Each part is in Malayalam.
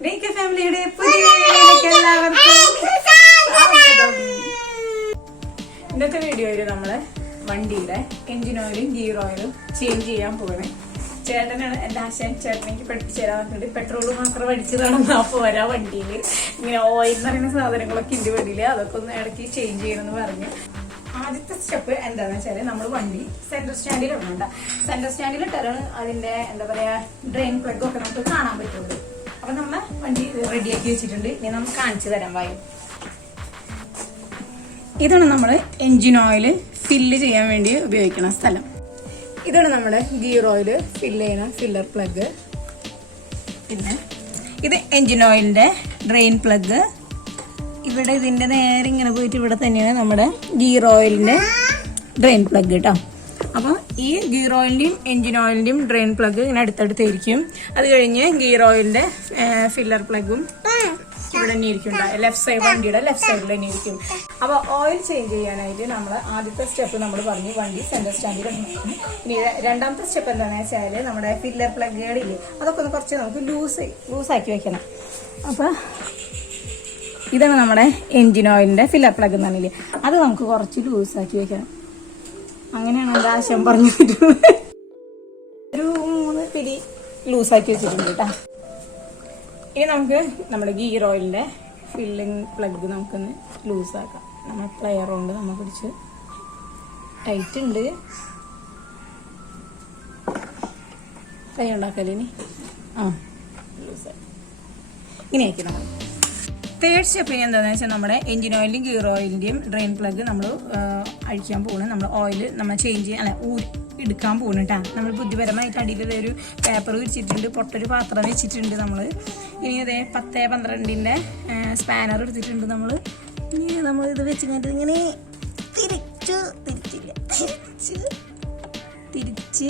ഫാമിലിയുടെ പുതിയ വീഡിയോയിലേക്ക് എല്ലാവർക്കും സ്വാഗതം. ഇന്നത്തെ വീഡിയോയിൽ നമ്മള് വണ്ടിയുടെ എഞ്ചിൻ ഓയിലും ഗിയർ ഓയിലും ചേഞ്ച് ചെയ്യാൻ പോകണേ. ചേട്ടനാണ് എന്റെ ആശാൻ. ചേട്ടൻ എനിക്ക് പഠിപ്പിച്ചു തരാൻ പറഞ്ഞിട്ട് പെട്രോൾ മാത്രം അടിച്ചതാണെന്ന് അപ്പൊ വരാ വണ്ടിയിൽ ഇങ്ങനെ ഓയിൽ എന്ന് പറയുന്ന സാധനങ്ങളൊക്കെ ഉണ്ട് വണ്ടിയില്. അതൊക്കെ ഒന്ന് ഇടയ്ക്ക് ചേഞ്ച് ചെയ്യണമെന്ന് പറഞ്ഞു. ആദ്യത്തെ സ്റ്റെപ്പ് എന്താണെന്ന് വെച്ചാൽ നമ്മൾ വണ്ടി സെന്റർ സ്റ്റാൻഡിൽ ഇടണ്ട. സെന്റർ സ്റ്റാൻഡിൽ ഇട്ടാലാണ് അതിന്റെ എന്താ പറയാ ഡ്രെയിൻ പ്ലഗ് ഒക്കെ നമുക്ക് കാണാൻ പറ്റുള്ളൂ. അപ്പൊ നമ്മൾ വണ്ടി റെഡിയാക്കി വെച്ചിട്ടുണ്ട്. ഇനി നമുക്ക് കാണിച്ചു തരാം. വായു ഇതാണ് നമ്മൾ എഞ്ചിൻ ഓയിൽ ഫില്ല് ചെയ്യാൻ വേണ്ടി ഉപയോഗിക്കുന്ന സ്ഥലം. ഇതാണ് നമ്മുടെ ഗിയർ ഓയിൽ ഫില്ല് ചെയ്യുന്ന ഫില്ലർ പ്ലഗ്. പിന്നെ ഇത് എഞ്ചിൻ ഓയിലിന്റെ ഡ്രെയിൻ പ്ലഗ്. ഇവിടെ ഇതിന്റെ നേരെ ഇങ്ങനെ പോയിട്ട് ഇവിടെ തന്നെയാണ് നമ്മുടെ ഗിയർ ഓയിലിന്റെ ഡ്രെയിൻ പ്ലഗ് കേട്ടോ. അപ്പം ഈ ഗിയർ ഓയിലിന്റെയും എഞ്ചിൻ ഓയിലിന്റെയും ഡ്രെയിൻ പ്ലഗ് ഇങ്ങനെ അടുത്തടുത്തായിരിക്കും. അത് കഴിഞ്ഞ് ഗിയർ ഓയിലിന്റെ ഫില്ലർ പ്ലഗും ഇവിടെ തന്നെ ഇരിക്കും. ലെഫ്റ്റ് സൈഡ്, വണ്ടിയുടെ ലെഫ്റ്റ് സൈഡിൽ തന്നെ ഇരിക്കും. അപ്പൊ ഓയിൽ ചേഞ്ച് ചെയ്യാനായിട്ട് നമ്മൾ ആദ്യത്തെ സ്റ്റെപ്പ് നമ്മൾ പറഞ്ഞു വണ്ടി സെന്റർ സ്റ്റാൻഡിൽ ഇടണം. ഇനി രണ്ടാമത്തെ സ്റ്റെപ്പ് എന്താണെന്ന് വെച്ചാൽ നമ്മുടെ ഫില്ലർ പ്ലഗുകളില്ലേ അതൊക്കെ ഒന്ന് കുറച്ച് നമുക്ക് ലൂസാക്കി വെക്കണം. അപ്പൊ ഇതാണ് നമ്മുടെ എഞ്ചിൻ ഓയിലിന്റെ ഫില്ലർ പ്ലഗ് എന്ന് പറഞ്ഞില്ലേ, അത് നമുക്ക് കുറച്ച് ലൂസാക്കി വെക്കണം. അങ്ങനെയാണ് എൻ്റെ ആശയം പറഞ്ഞു തരുന്നത്. ഒരു 3 പിരി ലൂസാക്കി വെച്ചിട്ടുണ്ട് കേട്ടോ. ഇനി നമുക്ക് നമ്മുടെ ഗിയർ ഓയിലിന്റെ ഫില്ലിംഗ് പ്ലഗ് നമുക്കൊന്ന് ലൂസാക്കാം. നമ്മൾ പ്ലെയർ കൊണ്ട് നമ്മൾ പിടിച്ച് ടൈറ്റ് ഉണ്ട്. ഫ്രൈ ഉണ്ടാക്കല്ലേ ലൂസാക്കി ഇങ്ങനെ ആക്കി നമ്മൾ. തേർഡ് സ്റ്റെപ്പ് എന്താണെന്ന് വെച്ചാൽ നമ്മുടെ എഞ്ചിൻ ഓയിലിൻ്റെയും ഗിയർ ഓയിലിൻ്റെയും ഡ്രെയിൻ പ്ലഗ് നമ്മൾ അഴിക്കാൻ പോകുന്നത്. നമ്മൾ ഓയിൽ നമ്മൾ ചേഞ്ച് എടുക്കാൻ പോകുന്നു കേട്ടോ. നമ്മൾ ബുദ്ധിപരമായിട്ട് അടിയിൽ ഒരു പേപ്പർ വെച്ചിട്ടുണ്ട്, പൊട്ടൊരു പാത്രം വെച്ചിട്ടുണ്ട്. നമ്മൾ ഇനി അതേ 10-12ൻ്റെ സ്പാനർ എടുത്തിട്ടുണ്ട്. നമ്മൾ ഇത് വെച്ചിട്ട് ഇങ്ങനെ തിരിച്ച്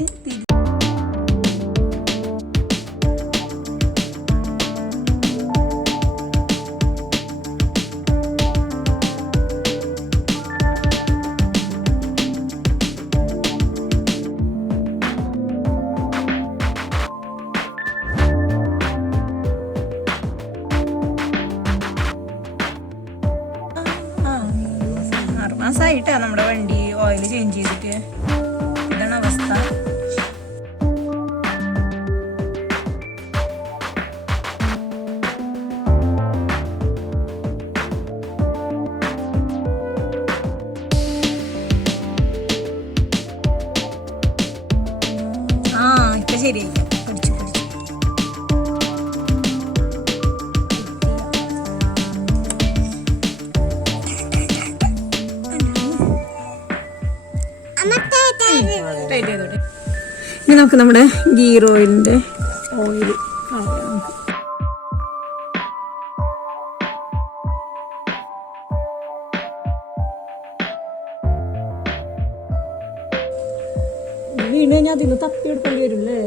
മാസമായിട്ടാ നമ്മുടെ വണ്ടി ഓയിൽ ചേഞ്ച് ചെയ്തിട്ട്. ഇതാണ് അവസ്ഥ. ഇപ്പൊ ശരിയായി. ഇനി നമുക്ക് നമ്മുടെ ഗിയർ ഓയിലിന്റെ ഓയിൽ വീണ് കഴിഞ്ഞാൽ അതിന് തപ്പിയെടുക്കേണ്ടി വരും അല്ലേ.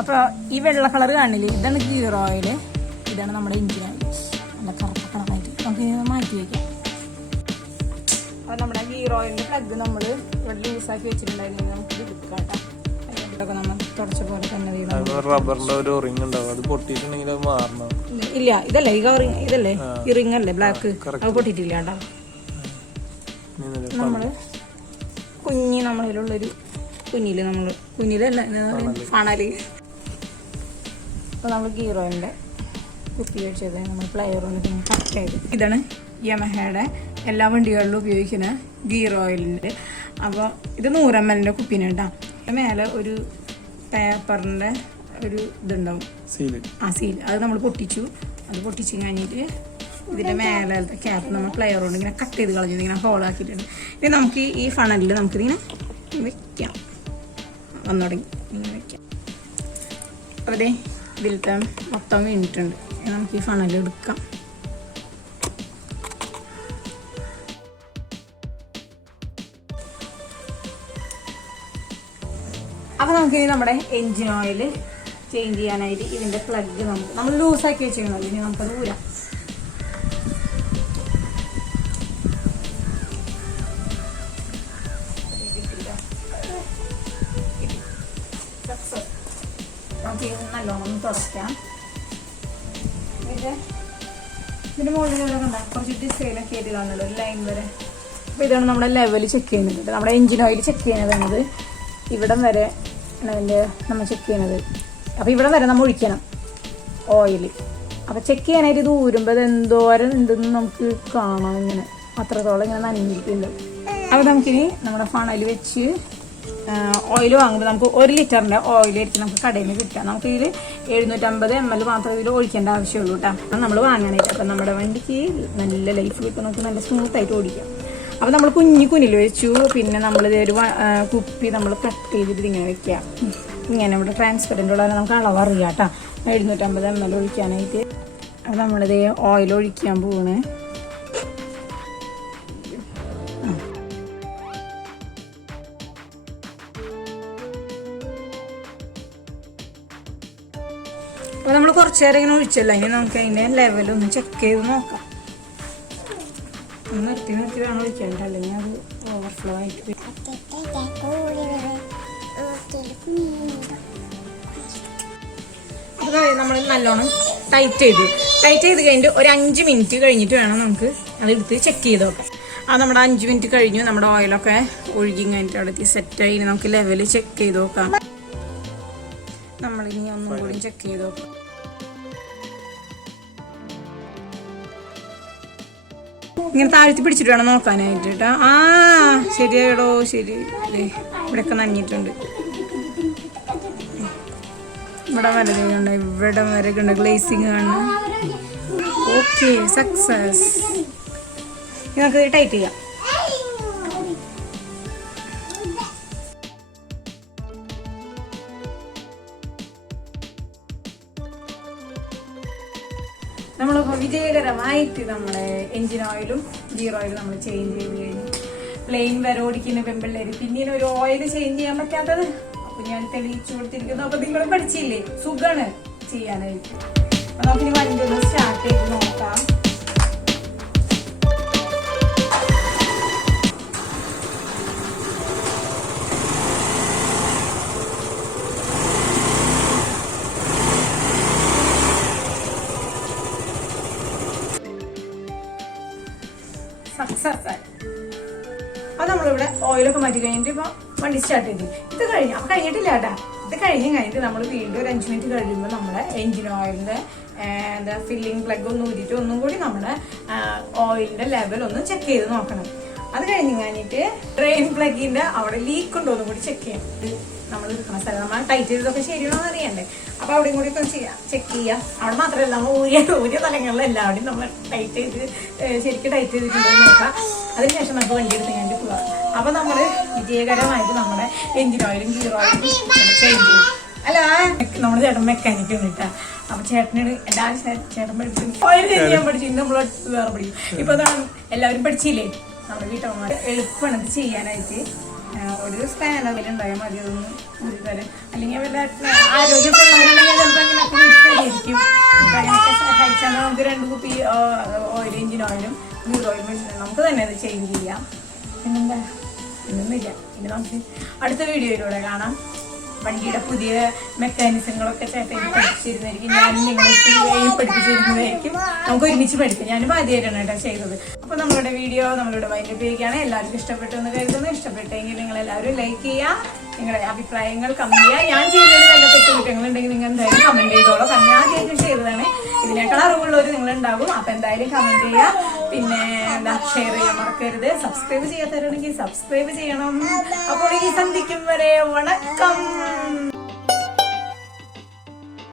അപ്പോൾ ഈ വെള്ള കളർ കാണില്ലേ, ഇതാണ് ഗിയർ ഓയിൽ, ഇതാണ് നമ്മുടെ എഞ്ചിൻ ഓയിൽ. നല്ല കറുത്ത കളറായിട്ട് നമുക്ക് മാറ്റി വയ്ക്കാം. അപ്പോൾ നമ്മുടെ ഗിയർ ഓയിലിൻ്റെ പ്ലഗ് നമ്മൾ ഇവിടെ ലൂസാക്കി വെച്ചിട്ടുണ്ടായിരുന്നു. നമുക്ക് എടുക്കാം കേട്ടോ. ഇതൊക്കെ നമ്മൾ തുടച്ച പോലെ തന്നെ റബ്ബറിന്റെ ഒരു റിംഗ് ഉണ്ടാവും, അത് പൊട്ടിയിട്ടുണ്ടെങ്കിൽ അത് മാറണം. ഇല്ല, ഇതല്ലേ ഇതല്ലേ ഈ റിംഗ് അല്ലേ ബ്ലാക്ക്, അത് പൊട്ടിയിട്ടില്ല കേട്ടോ. നമ്മൾ നമ്മളിലുള്ളൊരു കുഞ്ഞിലല്ല ഫണല്. അപ്പോൾ നമ്മൾ ഗിയർ ഓയിലിൻ്റെ കുപ്പി വെച്ചത് നമ്മൾ പ്ലെയർ കൊണ്ട് കട്ട് ചെയ്ത്. ഇതാണ് യമഹയുടെ എല്ലാ വണ്ടികളിലും ഉപയോഗിക്കുന്ന ഗിയർ ഓയിലിൻ്റെ. അപ്പോൾ ഇത് 100 ml കുപ്പീനെ കേട്ടോ. മേലെ ഒരു പേപ്പറിൻ്റെ ഒരു ഇതുണ്ടാവും, സീൽ. അത് നമ്മൾ പൊട്ടിച്ചു. അത് പൊട്ടിച്ച് കഴിഞ്ഞിട്ട് ഇതിൻ്റെ മേലത്തെ ക്യാപ്പ് നമ്മൾ പ്ലെയർ കൊണ്ട് ഇങ്ങനെ കട്ട് ചെയ്ത് കളഞ്ഞത് ഇങ്ങനെ ഹോളാക്കിയിട്ടുണ്ട്. ഇനി നമുക്ക് ഈ ഫണലിൽ നമുക്കിതിങ്ങനെ വെക്കാം. വന്നു തുടങ്ങി ഇങ്ങനെ വെക്കാം. അപ്പോൾ അതെ ഇതിലത്തെ മൊത്തം വീണിട്ടുണ്ട്. നമുക്ക് ഈ ഫണൽ എടുക്കാം. അപ്പോൾ നമുക്കിനി നമ്മുടെ എൻജിൻ ഓയിൽ ചേഞ്ച് ചെയ്യാനായിട്ട് ഇതിൻ്റെ പ്ലഗ് നമ്മൾ ലൂസാക്കി വെച്ചിരുന്നത് ഇനി നമുക്കത് ഊരാം. നമുക്ക് നല്ലോണം തുടയ്ക്കാം. ഇതിൻ്റെ മുകളിൽ കണ്ട കുറച്ച് ഡിസൈനൊക്കെ ആയിട്ട് കാണുന്നുണ്ട് ഒരു ലൈൻ വരെ. അപ്പോൾ ഇതാണ് നമ്മുടെ ലെവൽ ചെക്ക് ചെയ്യുന്നത്. നമ്മുടെ എൻജിൻ ഓയിൽ ചെക്ക് ചെയ്യുന്നത് ഇവിടം വരെ അതിൻ്റെ നമ്മൾ ചെക്ക് ചെയ്യുന്നത്. അപ്പോൾ ഇവിടെ വരെ നമ്മൾ ഒഴിക്കണം ഓയിൽ. അപ്പോൾ ചെക്ക് ചെയ്യാനായിട്ട് ഇത് ഊരുമ്പോൾ അത് എന്തോരം ഉണ്ടെന്ന് നമുക്ക് കാണാം. ഇങ്ങനെ അത്രത്തോളം ഇങ്ങനെ നനഞ്ഞിട്ടുണ്ട്. അപ്പോൾ നമുക്കിനി നമ്മുടെ ഫണൽ വെച്ച് ഓയിൽ വാങ്ങുമ്പോൾ നമുക്ക് 1 ലിറ്ററിൻ്റെ ഓയിലായിരിക്കും നമുക്ക് കടയിൽ നിന്ന് കിട്ടുക. നമുക്ക് ഇതിൽ 750 ml മാത്രമേ ഇതിൽ ഒഴിക്കേണ്ട ആവശ്യമുള്ളൂ കേട്ടോ. അപ്പം നമ്മൾ വാങ്ങാനായിട്ട്. അപ്പം നമ്മുടെ വണ്ടിക്ക് നല്ല ലൈഫ് കിട്ടും. നമുക്ക് നല്ല സ്മൂത്തായിട്ട് ഓടിക്കാം. അപ്പോൾ നമ്മൾ കുനിൽ വെച്ചു. പിന്നെ നമ്മളിത് ഒരു കുപ്പി നമ്മൾ കട്ട് ചെയ്തിട്ട് ഇങ്ങനെ വെക്കുക. ഇങ്ങനെ ഇവിടെ ട്രാൻസ്പെറൻ്റ് ഉള്ളവരെ നമുക്ക് അളവ് അറിയാം കേട്ടോ. 750 ml ഒഴിക്കാനായിട്ട്. അപ്പോൾ നമ്മളിത് ഓയിൽ ഒഴിക്കാൻ പോവാണ്. അപ്പോൾ നമ്മൾ കുറച്ച് നേരം ഇങ്ങനെ ഒഴിച്ചല്ലോ. ഇനി നമുക്ക് അതിൻ്റെ ലെവലൊന്ന് ചെക്ക് ചെയ്ത് നോക്കാം. നിർത്തി വേണം ഒഴിക്കാനുണ്ട്, അല്ലെങ്കിൽ അത് ഓവർഫ്ലോ ആയിട്ട്. അത് നമ്മൾ നല്ലോണം ടൈറ്റ് ചെയ്ത് കഴിഞ്ഞിട്ട് ഒരു 5 മിനിറ്റ് കഴിഞ്ഞിട്ട് വേണം നമുക്ക് അതെടുത്ത് ചെക്ക് ചെയ്ത് നോക്കാം. അത് നമ്മുടെ 5 മിനിറ്റ് കഴിഞ്ഞു. നമ്മുടെ ഓയിലൊക്കെ ഒഴുകി കഴിഞ്ഞിട്ട് അവിടെ സെറ്റായി. ഇനി നമുക്ക് ലെവൽ ചെക്ക് ചെയ്ത് നോക്കാം. നമ്മളിനി ഒന്നും കൂടി ചെക്ക് ചെയ്ത് നോക്കാം. ഇങ്ങനെ താഴ്ത്തി പിടിച്ചിട്ട് വേണം നോക്കാനായിട്ട് കേട്ടോ. ശരിയായിടോ, ശരി. ഇവിടെയൊക്കെ നനഞ്ഞിട്ടുണ്ട്. ഇവിടെ വലതുണ്ട്, ഇവിടെ വരെയൊക്കെ ഉണ്ട് ഗ്ലേസിങ് കാണണം. Okay, success. നമുക്ക് ടൈറ്റ് ചെയ്യാം. നമ്മളിപ്പോൾ വിജയകരമായിട്ട് നമ്മുടെ എൻജിൻ ഓയിലും ഗിയർ ഓയിലും നമ്മൾ ചേഞ്ച് ചെയ്ത് കഴിഞ്ഞു. പ്ലെയിൻ വരെ ഓടിക്കുന്ന പെമ്പിള്ളേര് പിന്നീട് ഒരു ഓയിൽ ചേഞ്ച് ചെയ്യാൻ പറ്റാത്തത് അപ്പൊ ഞാൻ തെളിയിച്ചു കൊടുത്തിരിക്കുന്നു. അപ്പൊ നിങ്ങൾ പഠിച്ചില്ലേ, സുഖാണ് ചെയ്യാനായിട്ട്. അപ്പൊ നമുക്കിനി വണ്ടി ഒന്ന് സ്റ്റാർട്ട് ചെയ്ത് നോക്കാം. സക്സസ് ആയി. അത് നമ്മളിവിടെ ഓയിലൊക്കെ മാറ്റി കഴിഞ്ഞിട്ട് ഇപ്പോൾ വണ്ടി സ്റ്റാർട്ട് ചെയ്തു. ഇത് കഴിഞ്ഞു. അപ്പം കഴിഞ്ഞിട്ടില്ല കേട്ടാ. ഇത് കഴിഞ്ഞിട്ട് നമ്മൾ വീണ്ടും ഒരു 5 മിനിറ്റ് കഴിയുമ്പോൾ നമ്മുടെ എൻജിൻ ഓയിലിൻ്റെ എന്താ ഫില്ലിംഗ് പ്ലഗ് ഒന്ന് ഊരിയിട്ട് ഒന്നും കൂടി നമ്മുടെ ഓയിലിൻ്റെ ലെവൽ ഒന്ന് ചെക്ക് ചെയ്ത് നോക്കണം. അത് കഴിഞ്ഞിട്ട് ഡ്രെയിൻ പ്ലഗിൻ്റെ അവിടെ ലീക്ക് ഉണ്ടോ എന്നും കൂടി ചെക്ക് ചെയ്യാം. നമ്മൾ നിൽക്കുന്ന സ്ഥലം നമ്മൾ ടൈറ്റ് ചെയ്തതൊക്കെ ശരിയാണോ എന്ന് അറിയണ്ടേ. അപ്പോൾ അവിടെയും കൂടി ഇപ്പം ചെക്ക് ചെയ്യാം. അവിടെ മാത്രമല്ല, നമ്മൾ ഊരിയ സ്ഥലങ്ങളിൽ എല്ലാവരുടെയും നമ്മൾ ടൈറ്റ് ചെയ്ത് ശരിക്കും ടൈറ്റ് ചെയ്തിട്ടുണ്ടോ എന്ന് നോക്കാം. അതിനുശേഷം നമുക്ക് വണ്ടി എടുത്ത് കഴിഞ്ഞിട്ട് പോകാം. അപ്പോൾ നമ്മൾ വിജയകരമായിട്ട് നമ്മുടെ എൻജിൻ ഓയിലും ഗിയർ ഓയിലും ചേഞ്ച് ചെയ്യും. അല്ല, നമ്മുടെ ചേട്ടൻ മെക്കാനിക്ക് ഉണ്ട് കേട്ടോ. അപ്പോൾ ചേട്ടനോട് എല്ലാവരും ചേട്ടൻ പഠിപ്പിച്ചു, ഓയിൽ ചേഞ്ച് ചെയ്യാൻ പഠിച്ചു. നമ്മൾ വേറെ പഠിക്കും. ഇപ്പോൾ അതാണ് എല്ലാവരും പഠിച്ചില്ലേ. നമ്മുടെ വീട്ടമ്മമാർ എളുപ്പമാണ് ഇത് ചെയ്യാനായിട്ട്. ഒരു സ്പാനർ ഉണ്ടായാൽ മതി. അതൊന്നും ഒരു തരം അല്ലെങ്കിൽ വല്ല ആരോഗ്യമുള്ളവരുണ്ടെങ്കിൽ ചിലപ്പോൾ അങ്ങനെയൊക്കെ ആയിരിക്കും. അങ്ങനെയൊക്കെ സഹായിച്ചാൽ നമുക്ക് 2 കുപ്പി ഓയിൽ എൻജിൻ ഓയിലും ഗിയർ ഓയിലും മേടിച്ചിട്ട് നമുക്ക് തന്നെ അത് ചേഞ്ച് ചെയ്യാം. പിന്നെന്താ, ഇന്നൊന്നുമില്ല. ഇനി നമുക്ക് അടുത്ത വീഡിയോയിലൂടെ കാണാം. വണ്ടിയുടെ പുതിയ മെക്കാനിസങ്ങളൊക്കെ ചേട്ടൻ പഠിപ്പിച്ചിരുന്നായിരിക്കും. ഞാൻ നിങ്ങളെ പഠിപ്പിച്ചിരുന്നതായിരിക്കും. നമുക്ക് ഒരുമിച്ച് പഠിക്കാം. ഞാനും ആദ്യമായിട്ടാണ് കേട്ടോ ചെയ്തത്. അപ്പോൾ നമ്മളുടെ വീഡിയോ നമ്മളിവിടെ വൈൻഡ് അപ്പ് ചെയ്യുകയാണ്. എല്ലാവർക്കും ഇഷ്ടപ്പെട്ടു എന്ന് കരുതുന്നു. ഇഷ്ടപ്പെട്ടെങ്കിൽ നിങ്ങളെല്ലാവരും ലൈക്ക് ചെയ്യുക. നിങ്ങളുടെ അഭിപ്രായങ്ങൾ കമന്റ് ചെയ്യുക. ഞാൻ ചെയ്തതിൽ നല്ല തെറ്റുകുറ്റങ്ങളുണ്ടെങ്കിൽ നിങ്ങൾ എന്തായാലും കമന്റ് ചെയ്തോളൂ. കാരണം ഞാൻ ആദ്യമായിട്ട് ചെയ്തതാണ്. ഇതിനേക്കാൾ അറിവുള്ളവർ നിങ്ങളുണ്ടാകും. അപ്പം എന്തായാലും കമന്റ് ചെയ്യുക. പിന്നെ എന്താ, ഷെയർ ചെയ്യാൻ മറക്കരുത്. സബ്സ്ക്രൈബ് ചെയ്യാത്തവരുണ്ടെങ്കിൽ സബ്സ്ക്രൈബ് ചെയ്യണം. അപ്പോൾ ഈ സന്ധിക്കും വരെ വണക്കം.